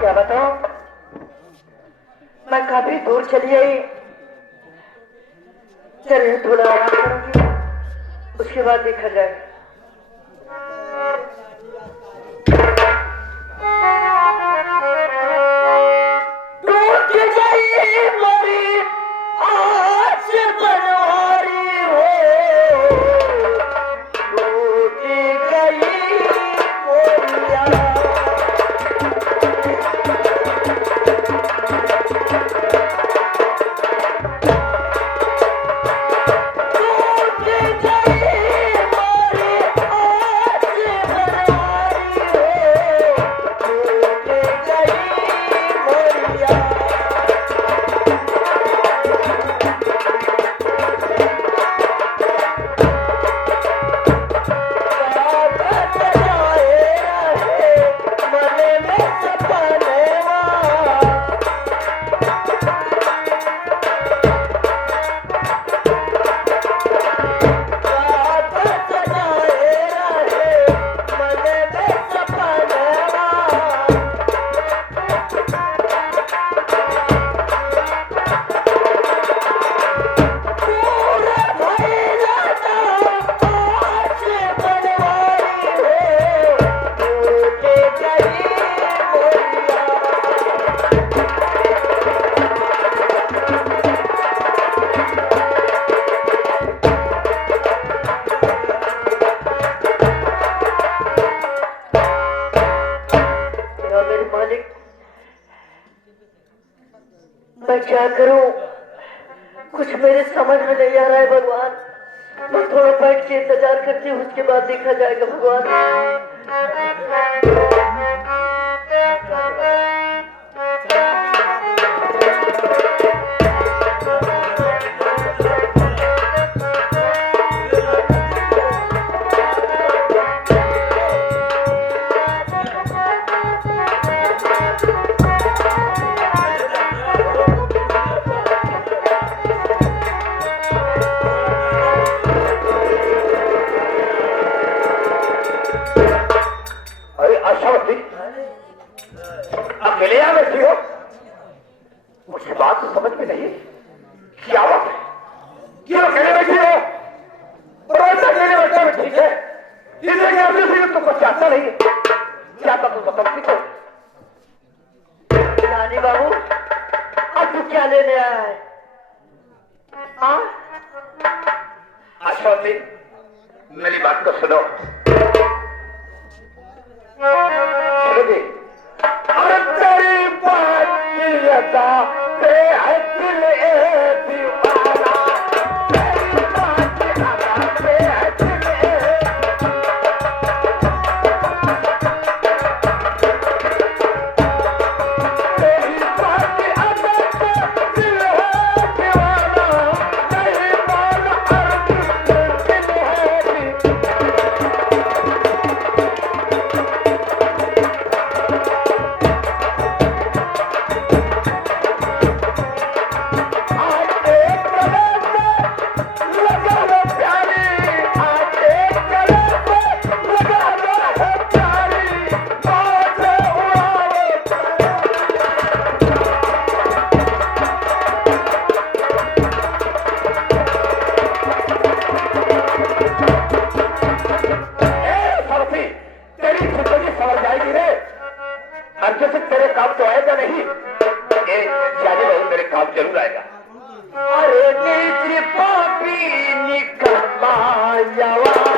क्या बताऊं, मैं काफी दूर चली आई। चलिए थोड़ा आराम करूंगी, उसके बाद देखा जाएगा। मैं क्या करूं, कुछ मेरे समझ में नहीं आ रहा है भगवान। मैं थोड़ा बैठ के इंतजार करती हूँ, उसके बाद देखा जाएगा भगवान। अकेले यहाँ बैठी हो, मुझे बात तो समझ में नहीं। क्या बात है, क्यों अकेले बैठी हो? रोज अकेले बैठा भी ठीक है, जिंदगी अपने से तुमको चाहता नहीं है, चाहता तो समझती हो। नानी बाबू, अब तू क्या लेने आया है? हाँ, आशावती, मेरी बात को सुनो। सुनोगे? अरे तेरी बात की अदा पे है दिल ए दीवाना, तेरी बात की अदा पे है दिल ए। तेरी बात की अदा पे दिल है दीवाना, नहीं माना अर्ज दिल है तेरे काम तो आएगा नहीं, ये जाने बहु मेरे काम जरूर आएगा। अरे नीचे पापी निकम्मा जवान,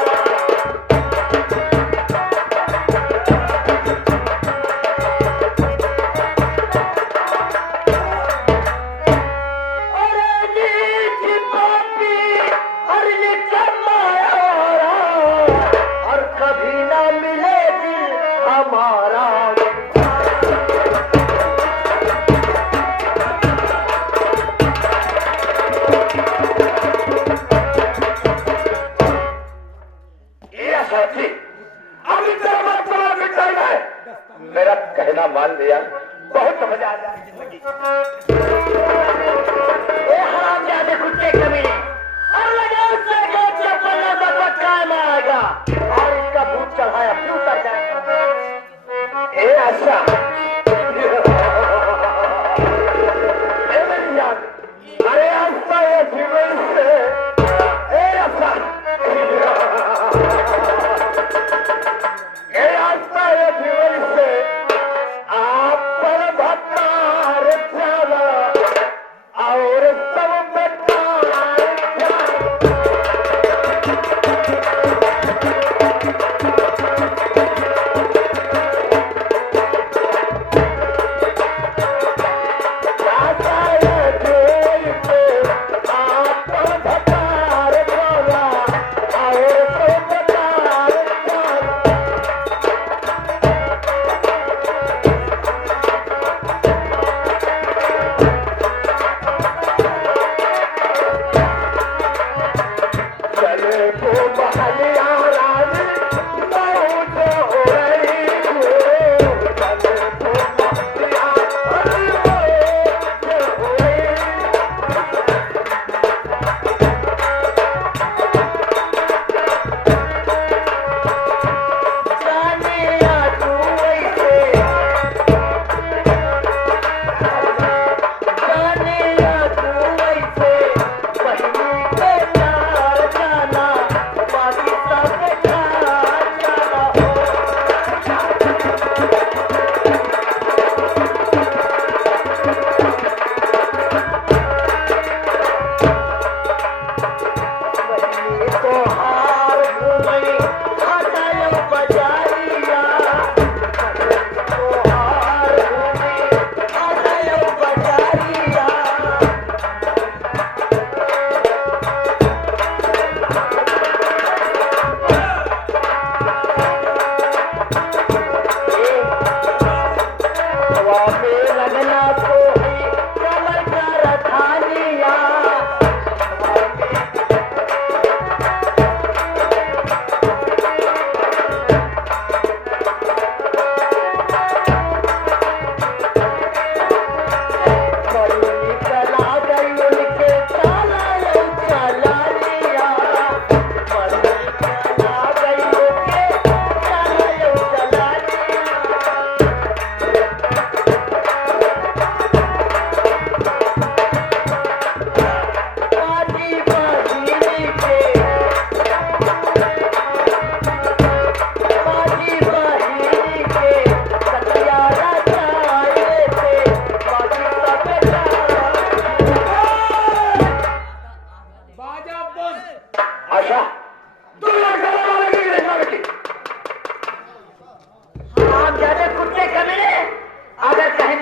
अरे नीचे पापी अरे निकम्मा और कभी ना मिले दिल हमारा। मेरा कहना मान लिया, बहुत मजा आ जाए जिंदगी। हरामजादे कुत्ते कमीने, और लगे उससे के चप्पल में बकवास कायम आएगा और इसका भूत चढ़ाया फिर उतर जाएगा। अच्छा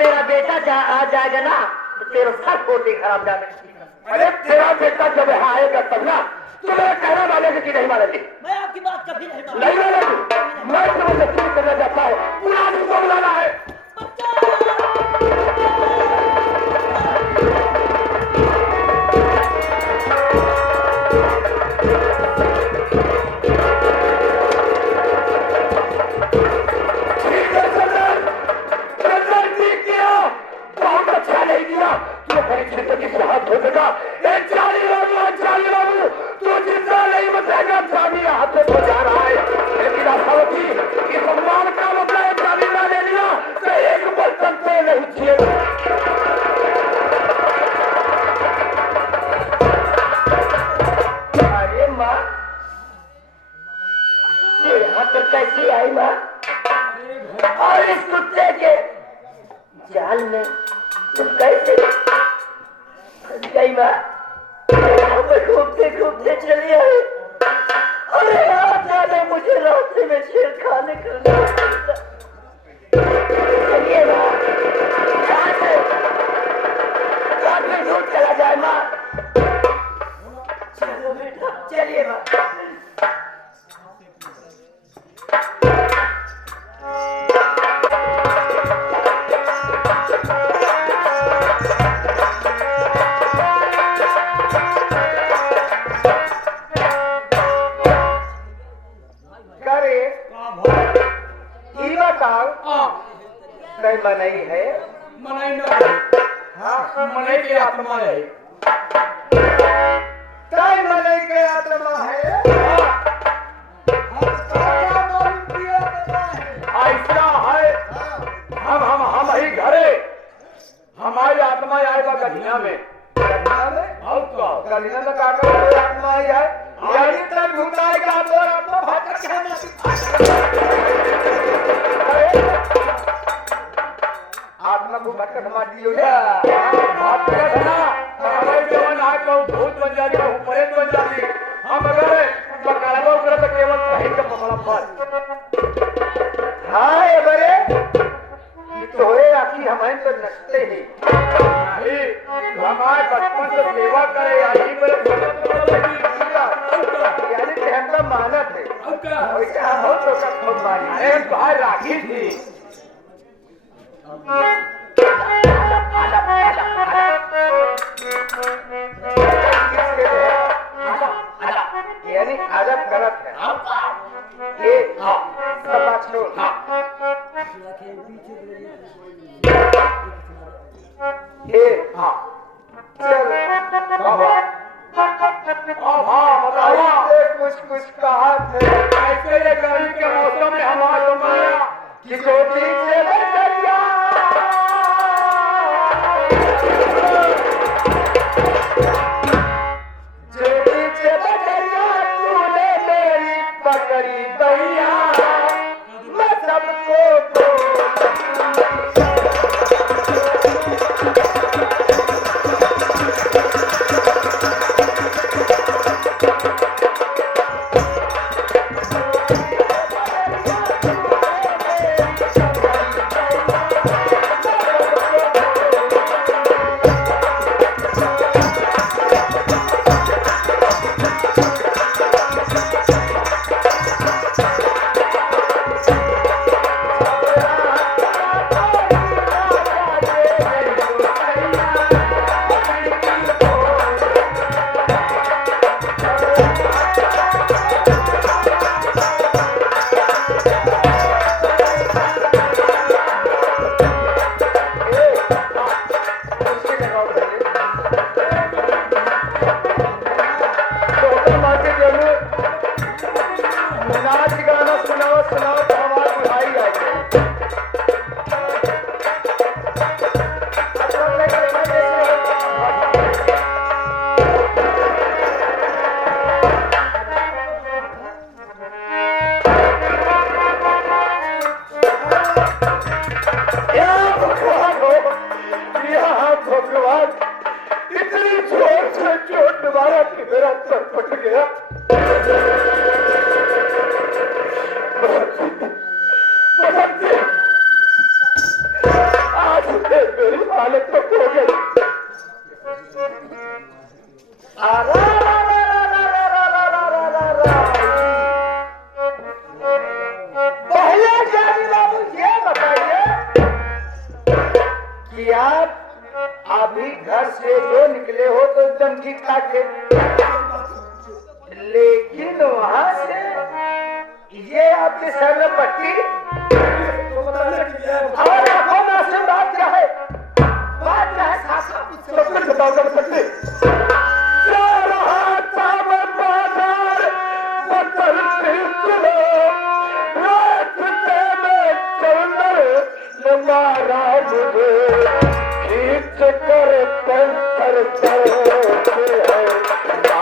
मेरा बेटा आ जाएगा ना तो तेरा सब फोटे खराब जाने। अरे तेरा बेटा जब यहाँ आएगा तब ना तो मेरा कहना मानेगी कि नहीं मानेगी? मैं आपकी बात कभी नहीं नहीं मानेगी। मैं तुम्हें यकीन करना चाहता हूँ, पूरा आदमी को बुलाना है। जिंदगी से हाथ धो देगा एक जाली बाबू तू जिंदा नहीं बचेगा। जाली हाथ से धो जा रहा है लेकिन आशावती इस सम्मान का बदला एक जाली ना ले लिया तो एक बर्तन पे नहीं छिएगा। अरे माँ ये यहाँ पर कैसी आई माँ? और इस कुत्ते के जाल में तुम कैसे गई माँ? घूमते घूमते चली आई। अरे यार जाने मुझे रास्ते में शेर खाने को चलिए माँ, यहाँ से दूर चला जाए माँ। चलो बेटा चलिए माँ। मनाई है मनाई ना हाँ मनाई की आत्मा है। काय मनाई के आत्मा है? ऐसा है हम ही घरे हमारी आत्मा आएगा गढ़िया में। और गलिया में काकर आत्मा आई है यही तक घुटाएगा तो आत्मा भाग आत्मा को भटक मार दियो भूत बन जाती प्रेत बन जाती। हम अगर बकायदा उतर तो केवल कहीं का पकड़ा पर हाय बड़े तोरे आखिर हमारे तो नचते ही हमारे बचपन से सेवा करे यही मेरे यानी हमका मानत है वैसे हम बहुत लोग खूब मानी अरे बाहर राखी थी। यानी आदत गलत है ये सब बात छोड़ ये चल कुछ कहा थे ऐसे ये गर्मी के मौसम में हमारा माया कि गोदी से बचरिया जोड़ी से बचरिया तूने मेरी पकड़ी दैया मैं सबको हालत तो हो गई। पहले जानी बाबू ये बताइए कि आप अभी घर से जो निकले हो तो एकदम ठीक ठाक थे, लेकिन वहां से ये आपके सर में पट्टी और आंखों में आंसू, बात क्या है? बात क्या है? सब कुछ बताओ सकते मारा मुझे खींच कर कंकर करते हैं, मारा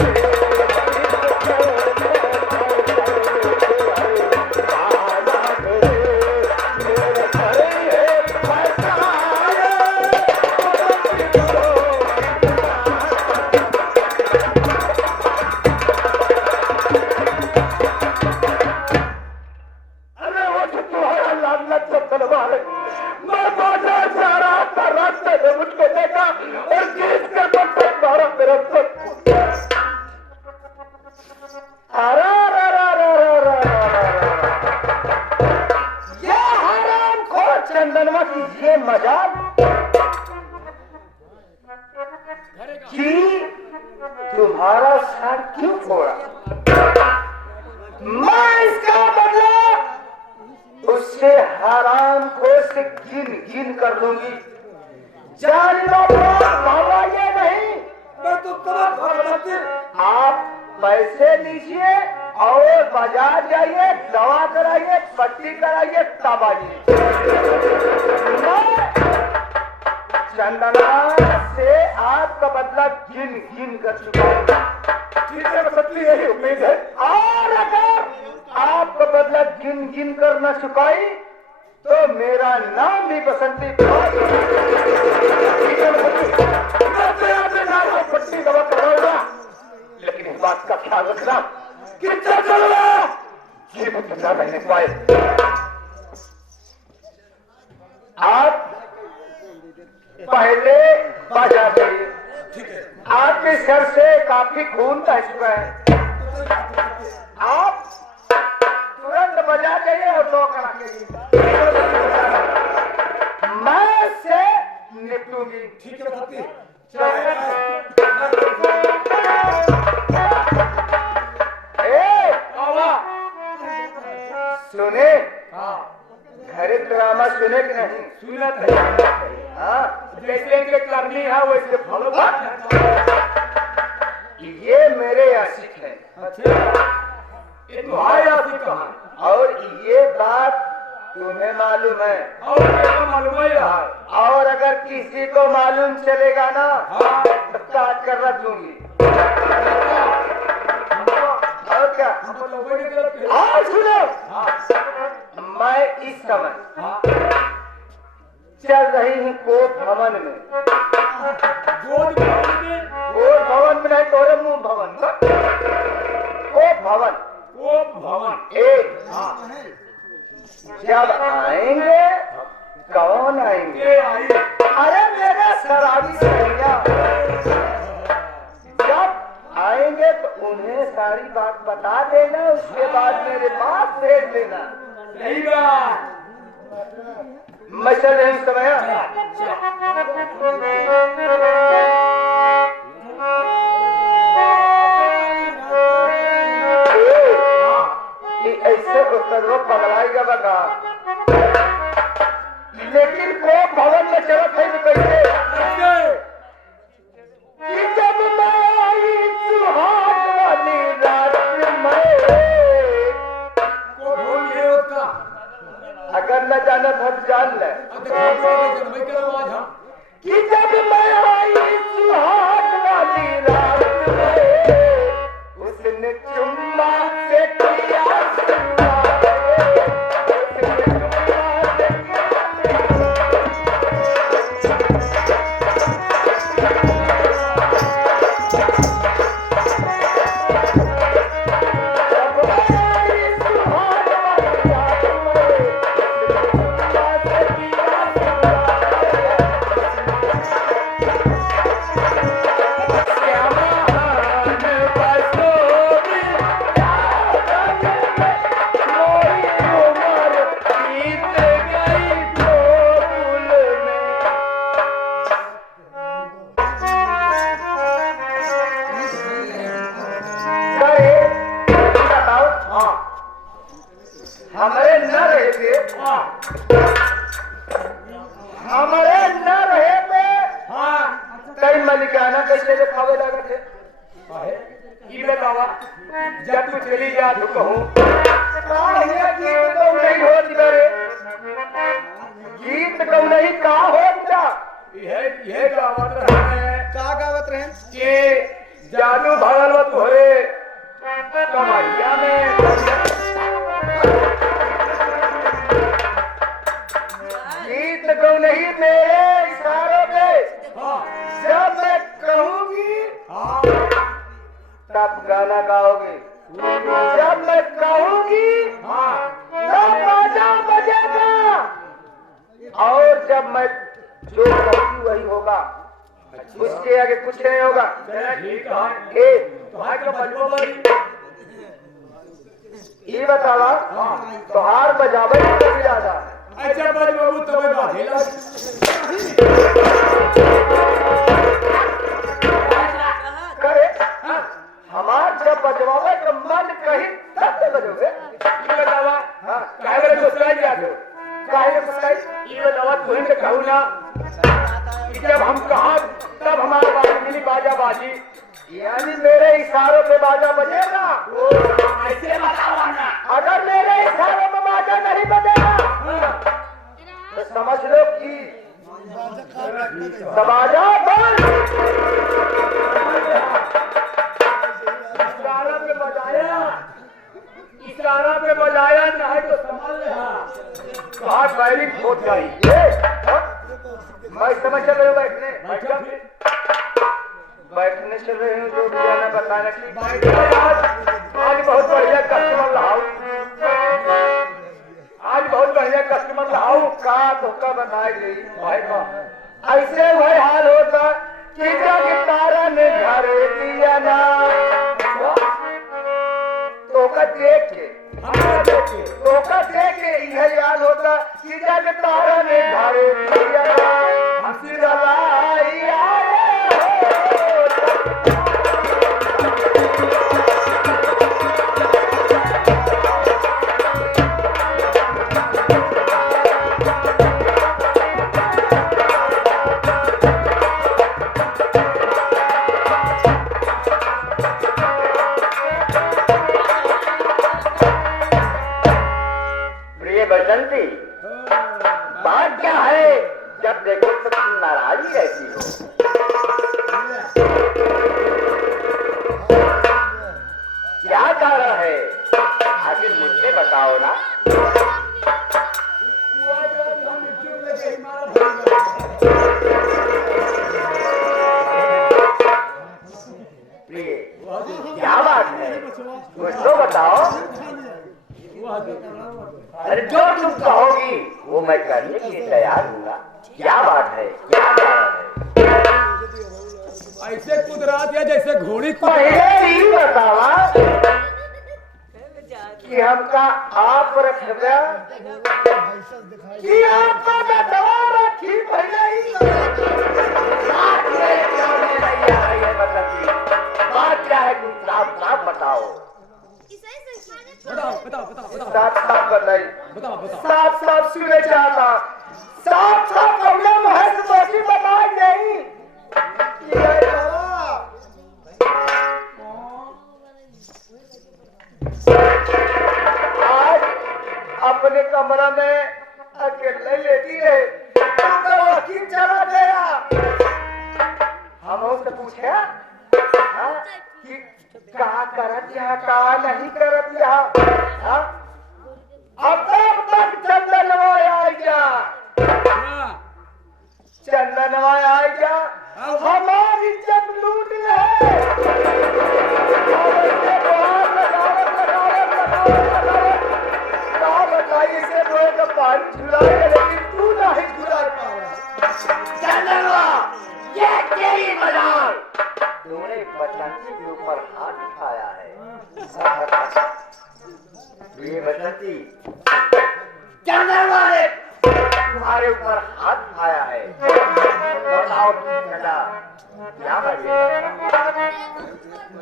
मुझे चंदनवा की ये मजाक कि तुम्हारा सर क्यों फोड़ा, मैं इसका बदला उससे हराम खोर से गिन गिन कर लूंगी। जान लो बाबा, ये नहीं मैं तो आप पैसे लीजिए और बाजार जाइए, दवा कराइए, पट्टी कराइए, तब आइए। चंदना से आपका बदला गिन गिन कर चुका हूं। ठीक है, बसंती यही उम्मीद है। और अगर आपका बदला गिन गिन कर न चुकाई तो मेरा नाम भी बसंती। ठीक है बसंती, मैं तो यहाँ पे नाम को पट्टी दवा करवाऊंगा, लेकिन इस बात का ख्याल रखना कि चंदनवा जीवित न रहने पाए। आप पहले बाजार जाइए, ठीक है, आपके सर से काफी खून बह चुका है। आप तुरंत बाजार जाइए और दो करा के मैं से निपटूंगी। ठीक है बसंती। सुने, घरे ड्रामा सुने कि नहीं? सुना था, हाँ, जैसे कि करनी है वैसे फॉलो कर। ये मेरे आशिक हैं। अच्छा, ये तुम्हारे आशिक कहाँ? और ये बात तुम्हें मालूम है, और ये तो मालूम ही रहा। और अगर किसी को मालूम चलेगा ना हाँ, तो काट कर रख दूंगी। और क्या? हम लोगों ने गलत किया। और सुनो, हाँ, मैं इस समय हाँ, चल रही हूँ कोप भवन में। गोद भवन में, कोप भवन में नहीं, तोरे मुंह भवन। कोप भवन वो भवन। एक। हाँ, जब आएंगे, कौन आएंगे? ये आई। अरे मेरा शराबी सैया, जब आएंगे तो उन्हें सारी बात बता देना, उसके बाद मेरे पास भेज देना। सही बात। मैं चल रही हूँ समय। ऐसे पगलाएगा बगा, लेकिन को भवन में चलत है कैसे? कि जब मैं आई सुहाग वाली रात में, को भूल गए उसका। अगर न जाना था तो जान ले अब देखो भाई के आवाज। हाँ, कि जब मैं आई सुहाग वाली रात में, उसने चुम्मा से किया जब तू चली जा तो कहूँ गीत तो नहीं होता रे, गीत तो नहीं का होता। यह गावत रहे का गावत रहे कि जादू भगवत होए कमरिया में, गीत तो नहीं मेरे इशारों पे जब मैं कहूंगी तब गाना गाओगे, जब मैं कहूंगी तब बाजा बजेगा, और जब मैं जो कहूंगी वही होगा, उसके आगे कुछ नहीं होगा। ये बतावा तोहार बजावे कभी ज्यादा अच्छा बाबू तो बाजेला करे हमार जब बजवावे तो मन कहीं तब से बजोगे। ये बतावा काहे रे गुस्साई जाते, काहे रे गुस्साई? ये बतावा तुम के कहू ना कि जब हम कहा तब हमारे बाजी बाजा बाजी, यानी मेरे इशारों पे बाजा बजेगा। ऐसे बताओ ना, अगर मेरे इशारों पे बाजा नहीं बजेगा तो समझ लो कि बाजा बंद। इशारा पे बजाया, इशारा पे बजाया नहीं तो समझ ले कहा बैरिंग खोद गई। मैं समझ चल रही हूँ बैठने चल रही हूँ, जो भी जाना बताना कि आज बहुत बढ़िया कस्टमर लाओ, आज बहुत बढ़िया कस्टमर लाओ का धोखा बनाई गई भाई का। ऐसे वही हाल होता कि जब तारा ने घर दिया ना धोखा देख के, धोखा देख के यह याद होता कि जब तारा ने घर दिया ना हंसी रलाई आए बसंती। बात क्या है जब देखो तो तुम नाराज ही रहती हो। क्या कारण है आखिर मुझसे बताओ ना। प्रिय क्या बात है कुछ तो बताओ। अरे जो तुम कहोगी वो मैं करने के लिए तैयार हूँ। क्या बात है, क्या कारण है? ऐसे कुदरात या जैसे घोड़ी पहले ही बतावा कि हमका आप रखवा कि आपका मैं दवा रखी पहले ही बात क्या है तुम साफ साफ बताओ। बताओ बताओ बताओ बताओ साफ साफ बताइए, बताओ बताओ साफ साफ सुने चाहता, साफ साफ प्रॉब्लम है तो बाकी बताए नहीं। आज अपने कमरा में अकेले लेटी रहे तो वकील चला गया। हम उससे पूछे कि का करत यहाँ का नहीं करत यहाँ। अब तक चंदनवा आई जा, चंदनवा आई जा हमारी इज्जत लूट ले। बताइए से रोए का पानी झुलाए लेकिन तू नहीं झुला पाया। चंदनवा ये तेरी मजाल तूने बसंती के ऊपर हाथ उठाया है। ये बसंती चंदनवा ने तुम्हारे ऊपर हाथ उठाया है। बताओ बेटा क्या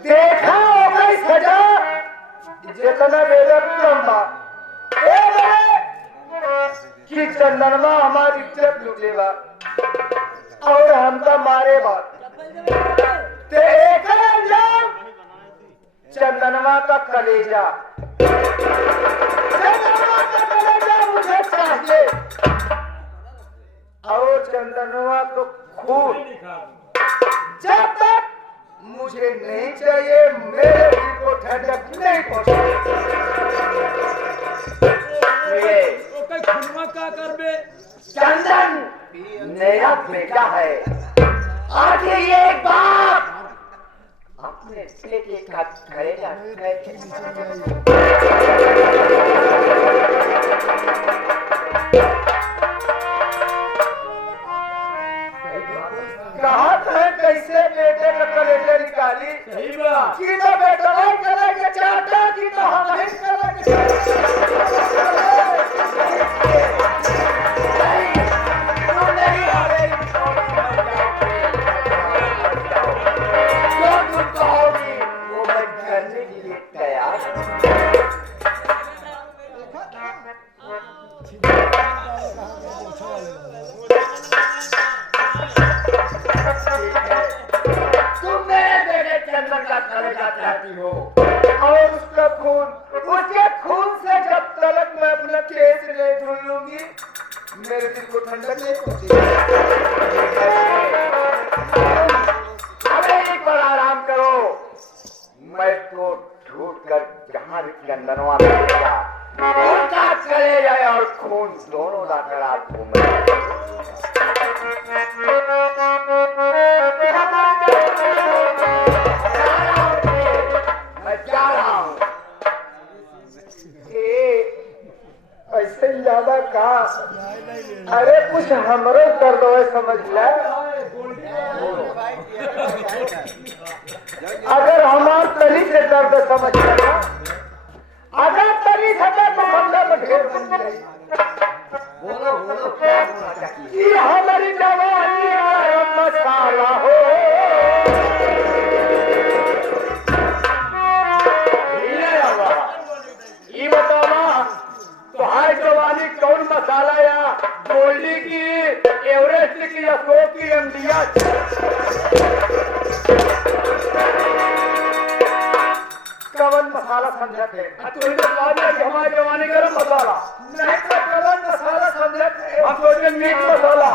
देखा होगा इस सजा जितना मेरा लंबा कि चंदनवा हमारी इज्जत लूटेगा और हम तो मारे बात ते एक अंजाम चंदनवा का कलेजा, चंदनवा का कलेजा मुझे चाहिए और चंदनवा को खून जब तक मुझे नहीं चाहिए मेरे दिल को ठंडक नहीं पहुंचेगी। ओके खुनवा का करबे चंदन मेरा बेटा है। आज ये बात अपने बेटे का करेगा कहा था कैसे बेटे का कलेजा निकाली सही बात कि तो बेटा नहीं करेगा चाहता कि तो हम नहीं और उसका खून, उसके खून से जब तलक मैं अपना केस ले ढूंढ लूंगी मेरे दिल को ठंडक नहीं पहुंचेगी। अरे एक बार आराम करो, मैं तो ढूंढ कर जहां भी चंदनवा में गया उसका चले जाए और खून दोनों लाकर आपको ऐसे ज्यादा का अरे कुछ हमरो कर दो समझ ले। अगर हमार तली से दर्द समझ लेना, अगर तली से दर्द बंदा में ढेर बन जाए कि हमारी जवानी मसाला हो ये बतावा तुम्हारी जवानी कौन मसाला या गोल्डी की एवरेस्ट की अशोक की एमडिया कवन मसाला समझते हमारी जवानी गरम मसाला नहीं तो कवन मसाला समझते हम सोचे मीट मसाला।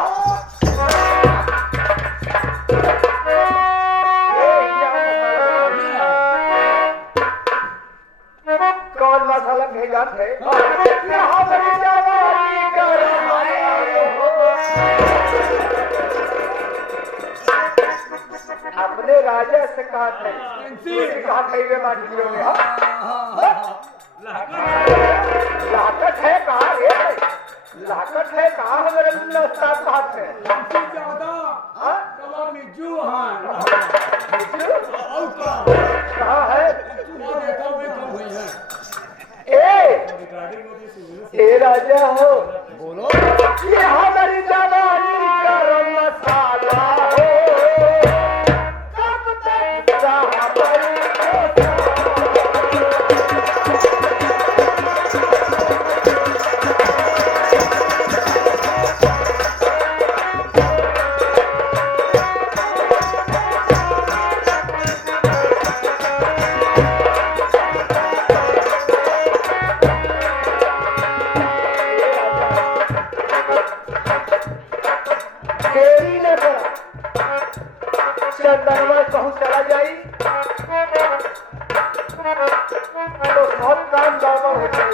कौन मसाला भेजा थे अपने राजा से कहा थे कहा कहीं माटी में लाकट है कहा लाकट है कहा हमारे उस्ताद कहा थे कहा है ए राजा हो बोलो ये हमारी जवानी गरम मसाला हो कब तक चंदनवा कहूँ चला जाई तो बहुत काम गड़बड़ हो जाए।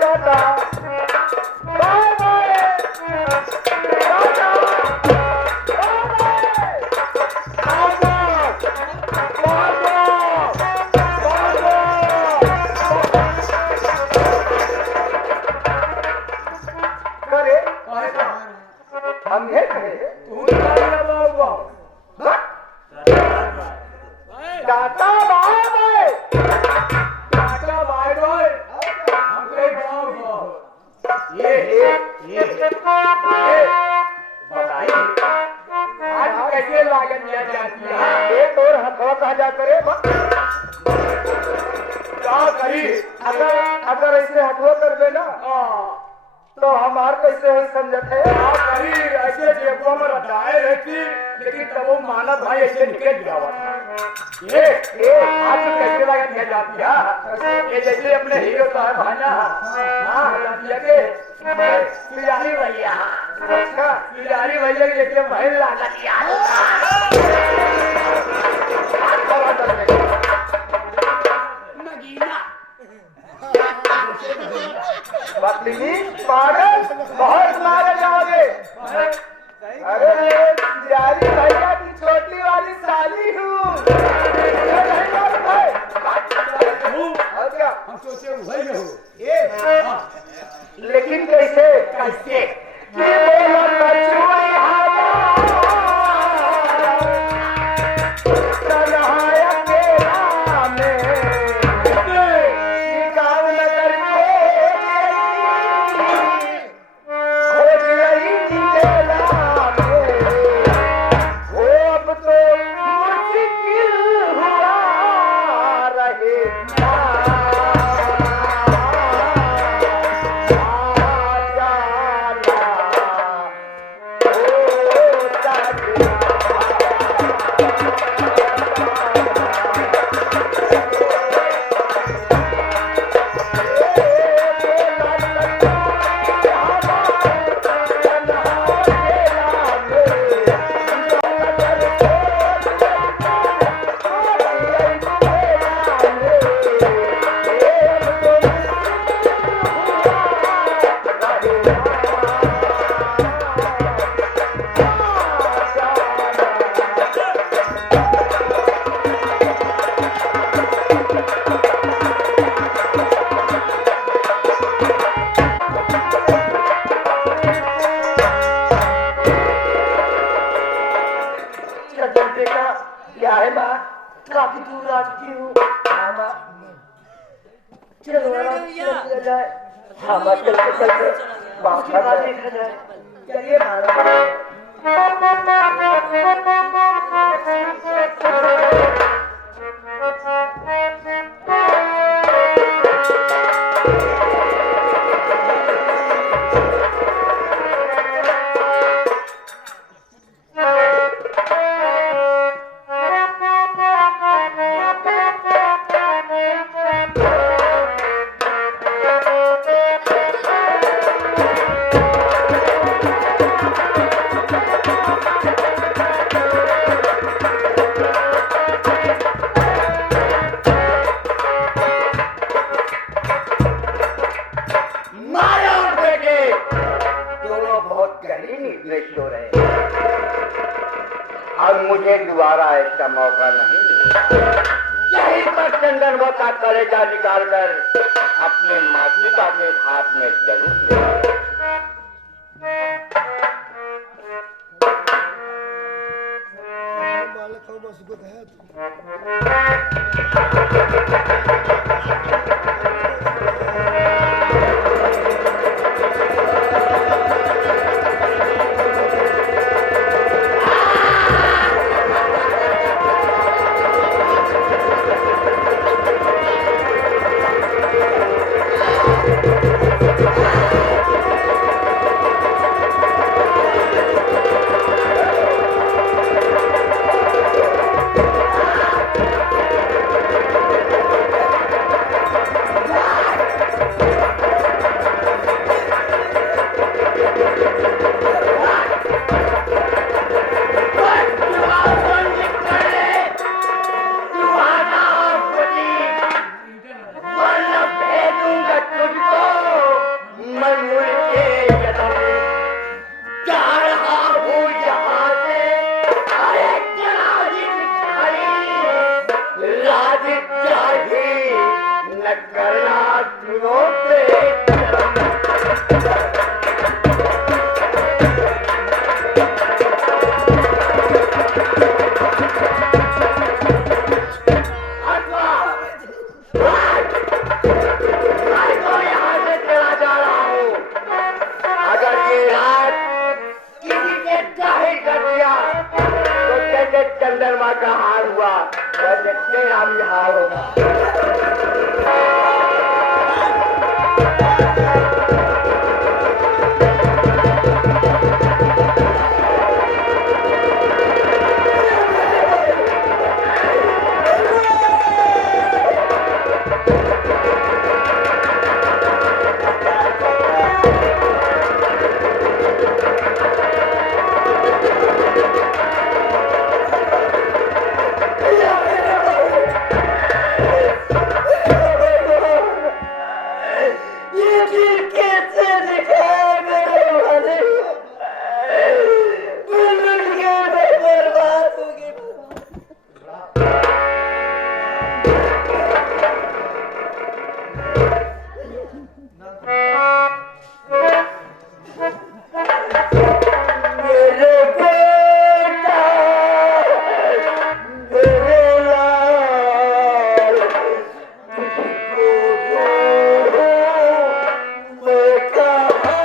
दादा बाय बाय दादा करे हम ये कहे दादा बाय बाय दादा बाय बाय ये बताइए आज कैसे लागत दिया जाती है एक और हथवा कहा जाता रे क्या करी अगर ऐसे हथवा कर देना तो हमार कैसे हो समझत है? भाई ऐसे जेबों में रटाए रहती, लेकिन तब वो मानव भाई ऐसे निकल गया हुआ था। ये आज तो कैसे लगा क्या जाती है? ये जैसे अपने हीरो साहब भाना, हाँ जाती है के पुजारी भैया, अच्छा पुजारी भैया के जैसे महल लागा दिया। नगीना बदतमीज पागल, बहुत मारे जाओगे। अरे पुजारी भैया की छोटी वाली साली हूँ। और क्या? हम सोचे वही हो। लेकिन कैसे? कैसे? कि बोला कचूरी हवा, तन्हाया केला में, शिकार नगर खोज रही थी केला में। वो अब तो मुश्किल हुआ रहेगा। क्या है माँ? काफी दूर आ चुकी हूँ। हाँ माँ। चलो चला जाए। हाँ माँ चलते बाकी बात देखा जाए। चलिए अब मुझे दोबारा ऐसा मौका नहीं मिलेगा। यही पर चंद्रमा का कलेजा निकाल कर अपने मातृका के हाथ में जरूर ले। चंद्रमा का हार हुआ, तेरा भी हार होगा। कैसे दिखाए मेरे वाले बुलबुल के मैं बर्बाद हो गई। मेरे बेटा मेरे लाल तुझको मैं कहाँ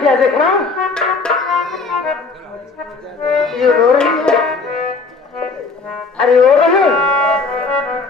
क्या देख रहा हूँ? ये रो रही है। अरे रो रही है।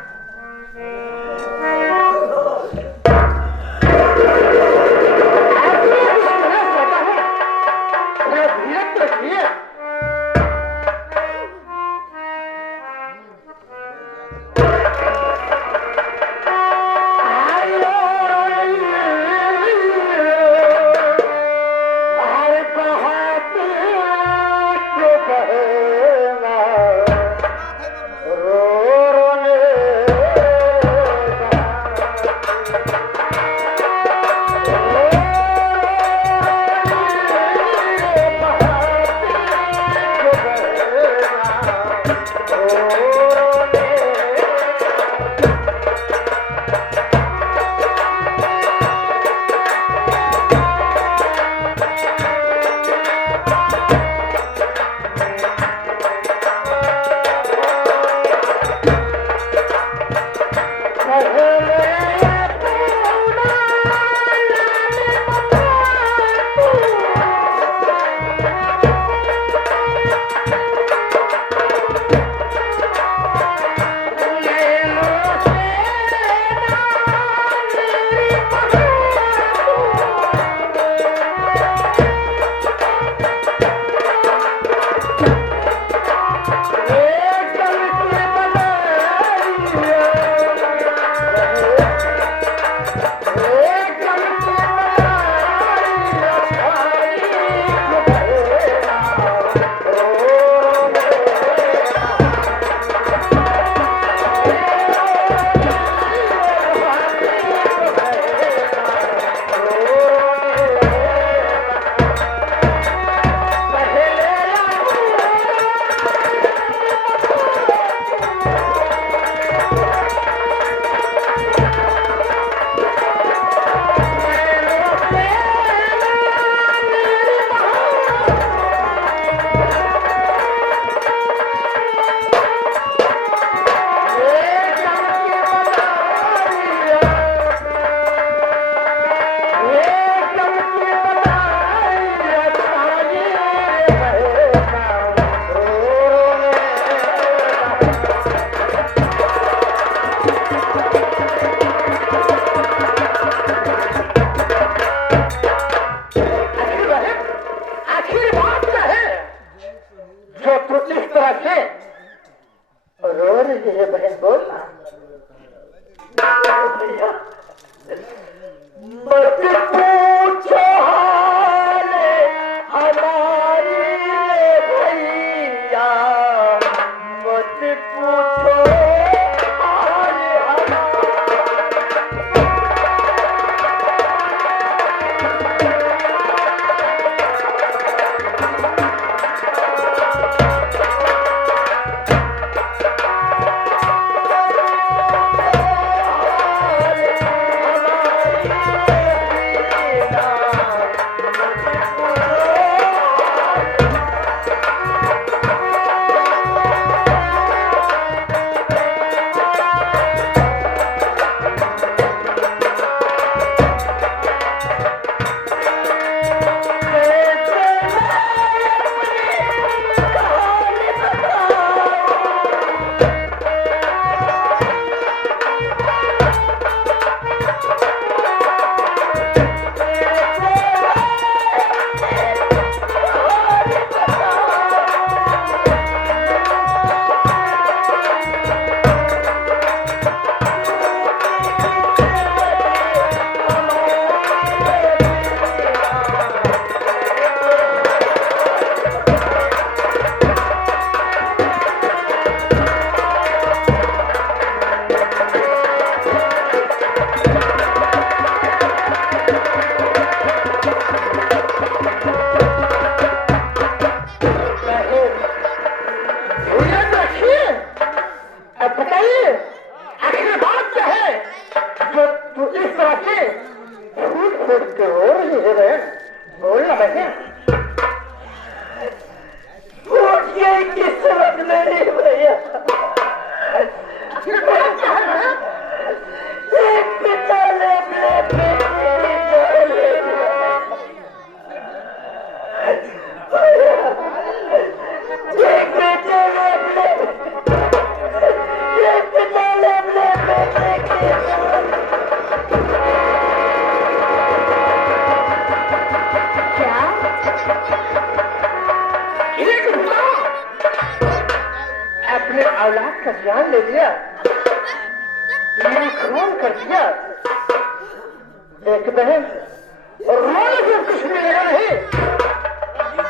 से रो रही है बहन, बोलना। भैया मत पूछो हाल हमारी भैया, मत पूछो हाल औलाद का जान ले लिया, मेरी खून कर दिया। देख बहन, और रोने से कुछ मिलेगा नहीं।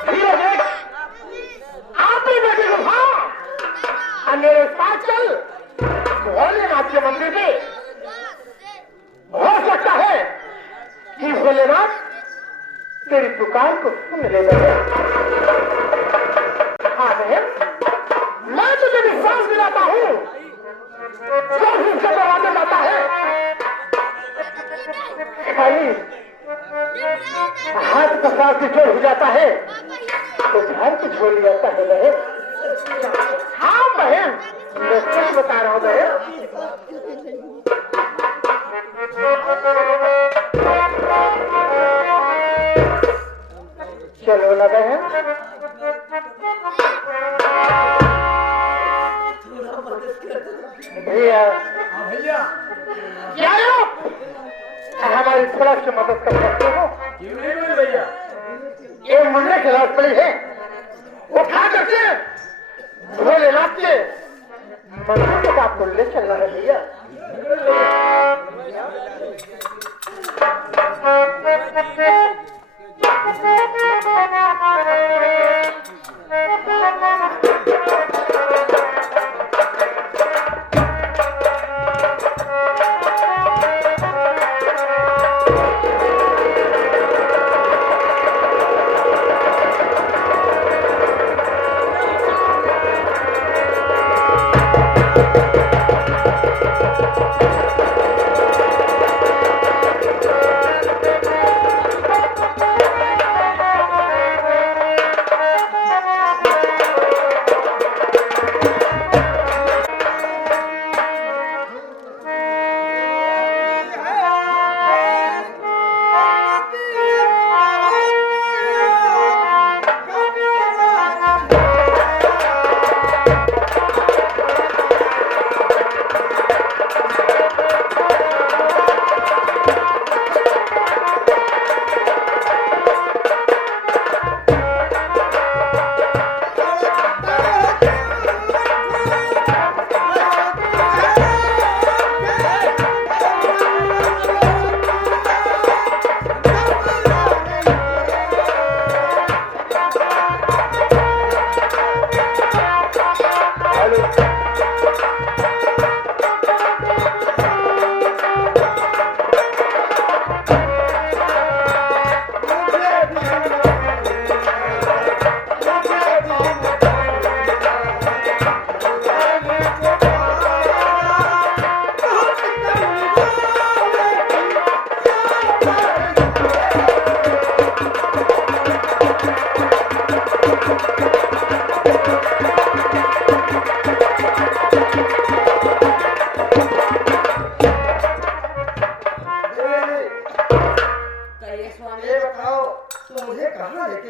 धीरे देख, आपने बेटे को भाग मेरे साथ चल भोलेनाथ के मंदिर में। हो सकता है कि भोलेनाथ तेरी पुकार को सुन ले बहन। हाँ बहन, मैं तुझे विश्वास दिलाता हूँ, जो हिस्से दरवाजे लाता है खाली हाथ पसार से जोड़ हो जाता है तो घर को छोड़ जाता है बहन। हाँ बहन, मैं सच बता रहा हूँ बहन। चलो ना बहन, भैया भैया क्या हमारी थोड़ा सी मदद कर सकते हो? क्यों नहीं बोल भैया? ये मुन्ने की लाश पड़ी है, उठा करके भोलेनाथ के मंदिर तक आपको ले चलना है भैया।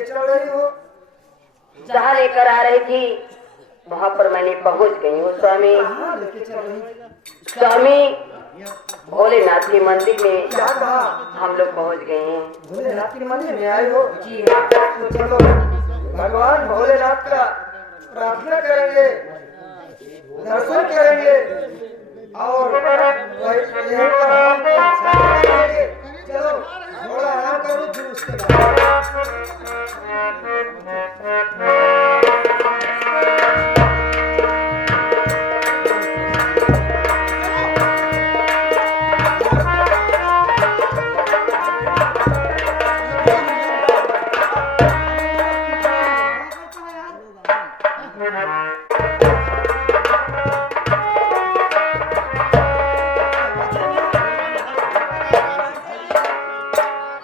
चल रही हो? जहाँ लेकर आ रही थी वहाँ पर मैंने पहुँच गई हूँ स्वामी। कहाँ लेके चल रही? स्वामी भोलेनाथ के मंदिर में क्या कहा? हम लोग पहुँच गए हैं। भोलेनाथ के मंदिर में आए हो? जी तो चलो भगवान भोलेनाथ का प्रार्थना करेंगे, दर्शन करेंगे और यहीं पर हम करेंगे। चलो थोड़ा आराम करो फिर उसके बाद।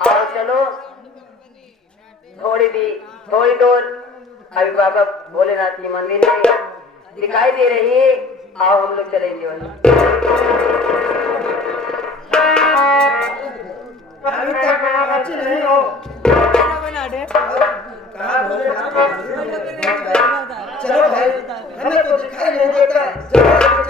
आओ चलो थोड़ी दूर अभी बाबा भोलेनाथ की मंदिर में दिखाई दे रही है। आओ हम लोग चलेंगे वहीं। अभी तक पहुंचे नहीं हो? कहाँ भोलेनाथ? चलो भाई, हमें तो दिखाई नहीं देता। चलो